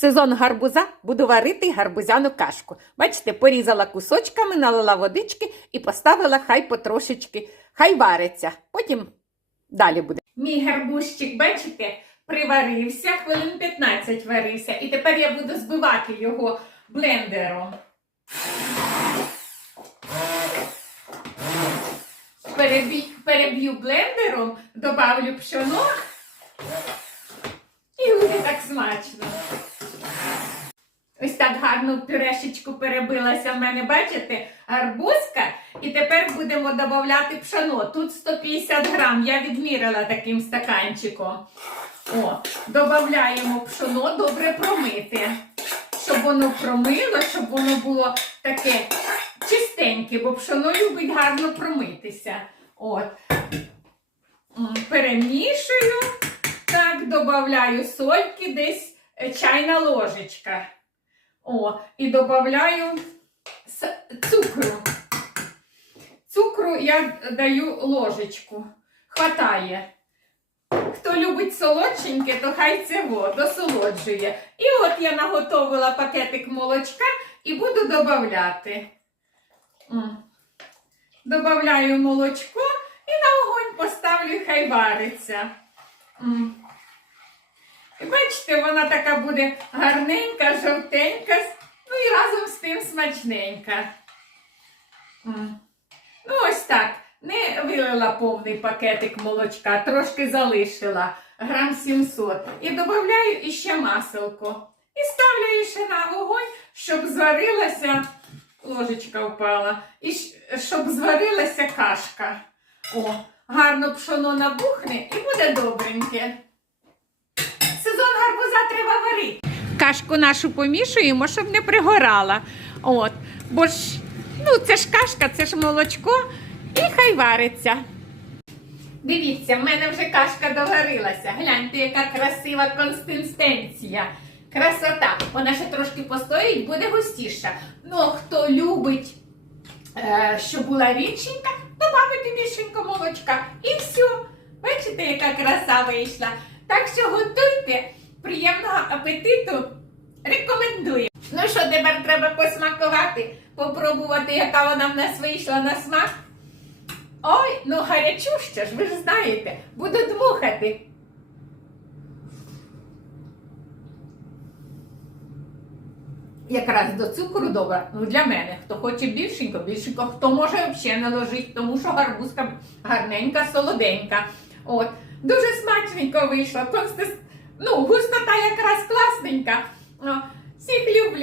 Сезон гарбуза буду варити гарбузяну кашку. Бачите, порізала кусочками, налила водички і поставила хай потрошечки, хай вариться. Потім далі буде. Мій гарбузчик, бачите, приварився, хвилин 15 варився. І тепер я буду збивати його блендером. Переб'ю блендером, добавлю пшоно і буде так смачно. В пюрешечку перебилася в мене, бачите, гарбузка. І тепер будемо додавати пшоно. Тут 150 грам, я відміряла таким стаканчиком. О, додаємо пшоно, добре промити. Щоб воно промило, щоб воно було таке чистеньке, бо пшоно любить гарно промитися. От. Перемішую. Так, додаю сольки, десь е, чайна ложечка. О, і додаю цукру. Цукру я даю ложечку. Хватає. Хто любить солодшеньке, то хай цього досолоджує. І от я наготовила пакетик молочка і буду додавати. Добавляю молочко і на вогонь поставлю, хай вариться. І бачите, вона така буде гарненька, жовтенька, ну і разом з тим смачненька. Ну, ось так. Не вилила повний пакетик молочка, трошки залишила, грам 700. І додаю іще маселко. І ставлю ще на вогонь, щоб зварилася, ложечка впала, і щоб зварилася кашка. О, гарно пшоно набухне і буде добреньке. Сезон гарбуза треба варити. Кашку нашу помішуємо, щоб не пригорала. От. Бо ж, ну, це ж кашка, це ж молочко, і хай вариться. Дивіться, в мене вже кашка доварилася. Гляньте, яка красива консистенція. Красота. Вона ще трошки постоїть, буде густіша. Ну, хто любить, е, щоб була рідшенька, добавити більшенько молочка. І все. Бачите, яка краса вийшла. Так що готуйте. Приємного апетиту. Рекомендую. Що, тепер треба посмакувати, попробувати, яка вона в нас вийшла на смак. Ой, ну гарячуща ж, ви ж знаєте, буду дмухати. Якраз до цукру добре. Ну для мене. Хто хоче більшенько, більшенько, хто може взагалі не ложить, тому що гарбузка гарненька, солоденька. От. Дуже смачненько вийшло. Консист... Ну, густота якраз класненька. О,